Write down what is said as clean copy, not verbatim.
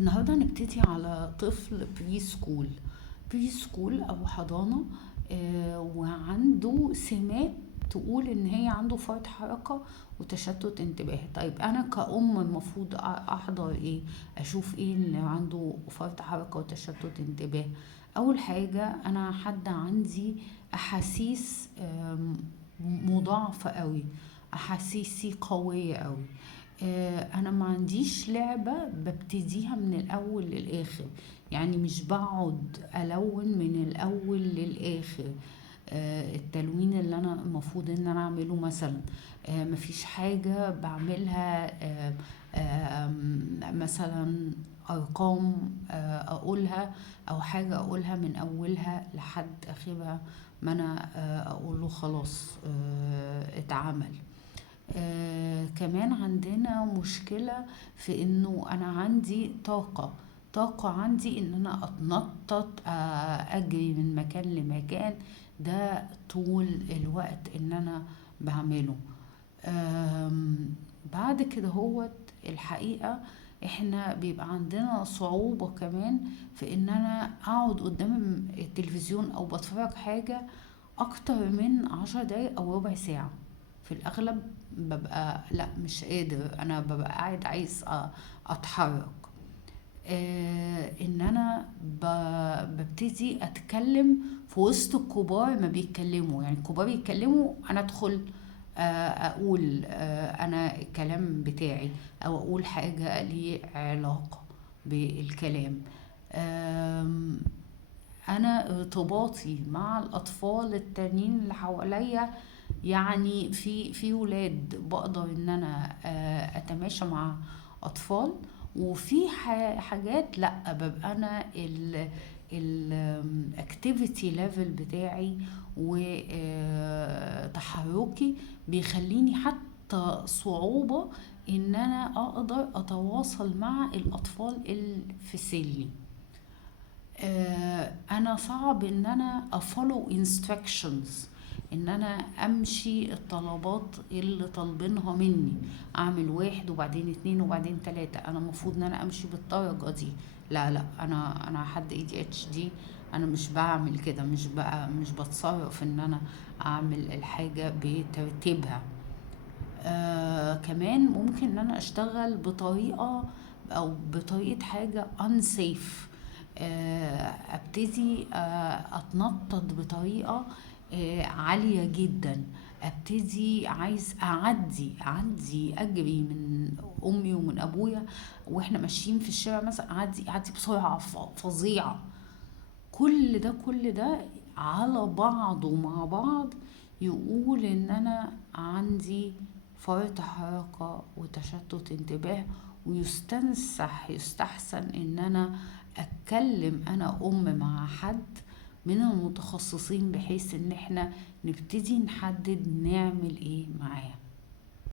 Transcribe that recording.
النهارده هنبتدي على طفل بري سكول او حضانة. وعنده سمات تقول ان هي عنده فرط حركة وتشتت انتباه. طيب انا كأم المفروض احضر ايه؟ اشوف ايه اللي عنده فرط حركة وتشتت انتباه. اول حاجة، انا حد عندي احاسيس مضاعفة قوي، احاسيسي قوية قوي. انا ما عنديش لعبة ببتديها من الاول للاخر، يعني مش بقعد الون من الاول للاخر. التلوين اللي انا المفروض ان انا اعمله مثلا، مفيش حاجة بعملها. مثلا ارقام اقولها، او حاجة اقولها من اولها لحد اخرها، ما انا اقوله خلاص اتعمل. كمان عندنا مشكلة في انه انا عندي طاقة عندي ان انا اتنطط، اجري من مكان لمكان، ده طول الوقت ان انا بعمله. بعد كده هو الحقيقة احنا بيبقى عندنا صعوبة كمان في ان انا اقعد قدام التلفزيون او بتفرج حاجة اكتر من 10 دقايق او ربع ساعة. في الاغلب ببقى لا، مش قادر، انا ببقى قاعد عايز اتحرك. ان انا ببتدي اتكلم في وسط الكبار ما بيتكلموا، يعني الكبار يتكلموا انا ادخل اقول انا الكلام بتاعي، او اقول حاجة لي علاقة بالكلام. آم، انا ارتباطي مع الاطفال التانيين اللي حواليا، يعني في ولاد بقدر ان انا اتماشى مع اطفال، وفي حاجات لا، ببقى انا الاكتيفيتي ليفل بتاعي وتحركي بيخليني حتى صعوبة ان انا اقدر اتواصل مع الاطفال اللي في سني. انا صعب ان انا افولو instructions، ان انا امشي الطلبات اللي طالبينها مني، اعمل 1 وبعدين 2 وبعدين 3. انا المفروض ان انا امشي بالدرجة دي. لا لا، انا حد ADHD، انا مش بعمل كده، مش بتصرف ان انا اعمل الحاجة بترتيبها. كمان ممكن ان انا اشتغل بطريقة او بطريقة حاجة unsafe. ابتدي اتنطط بطريقة عالية جدا، ابتدي عايز اعدي اجري من امي ومن ابويا واحنا ماشيين في الشارع مثلا، اعدي بسرعة فظيعة. كل ده على بعضه مع بعض يقول ان انا عندي فرط حركة وتشتت انتباه. يستحسن ان انا اتكلم انا مع حد من المتخصصين، بحيث ان احنا نبتدي نحدد نعمل ايه معاه.